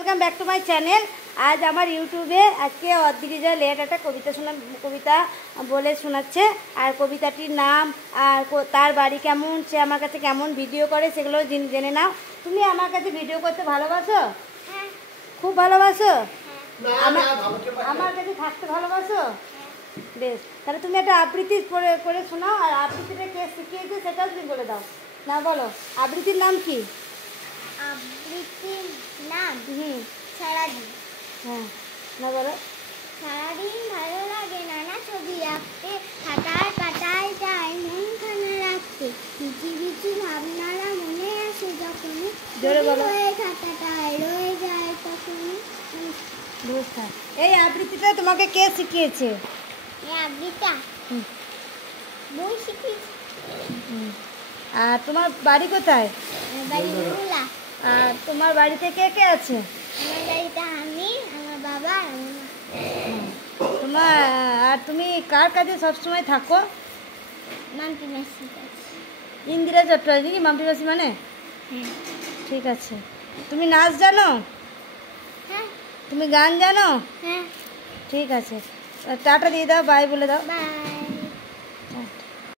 Welcome back to my channel. আজ আমার ইউটিউবে আজকে অদ্রিজা লেট একটা কবিতা বলে শোনাচ্ছে। আর কবিতাটির নাম আর তার বাড়ি কেমন, সে আমার কাছে কেমন ভিডিও করে সেগুলো জেনে নাও। তুমি আমার কাছে ভিডিও করতে ভালোবাসো? হ্যাঁ। খুব ভালোবাসো? হ্যাঁ। আমার কাছে থাকতে ভালোবাসো? বেশ, তাহলে তুমি একটা আবৃত্তি করে শোনাও। আর আবৃত্তিটা কে শিখিয়েছে সেটাও তুমি বলে দাও। না বলো, আবৃত্তির নাম কি? আবৃত্তির নাম সারাদিন। হ্যাঁ, না বলো। সারাদিন ভালো লাগে নানা ছবি আঁকতে, খাতায় পাতায় যায় মন খানা রাখতে, বিচি বিচি ভাবনারা মনে আসে যখনই, জোরে বলো। খাতাটায় রয়ে যায় তখনই। এই আবৃত্তিটা তোমাকে কে শিখিয়েছে? এই আবৃত্তিটা বই শিখিয়েছি। আর তোমার বাড়ি কোথায়? বাড়ি মুলা। আর তোমার বাড়িতে কে কে আছে? আমার বাড়িতে আমি, আমার বাবা আর আমার মা। আর তুমি কার কাছে সবসময় থাকো? মাম্পি মাসির কাছে। ইন্দিরা চট্টোপাধ্যায় নাকি মাম্পি মাসি মানে? হ্যাঁ। ঠিক আছে। তুমি নাচ জানো? হ্যাঁ। তুমি গান জানো? হ্যাঁ। ঠিক আছে, টাটা দিয়ে দাও, বাই বলে দাও। বাই।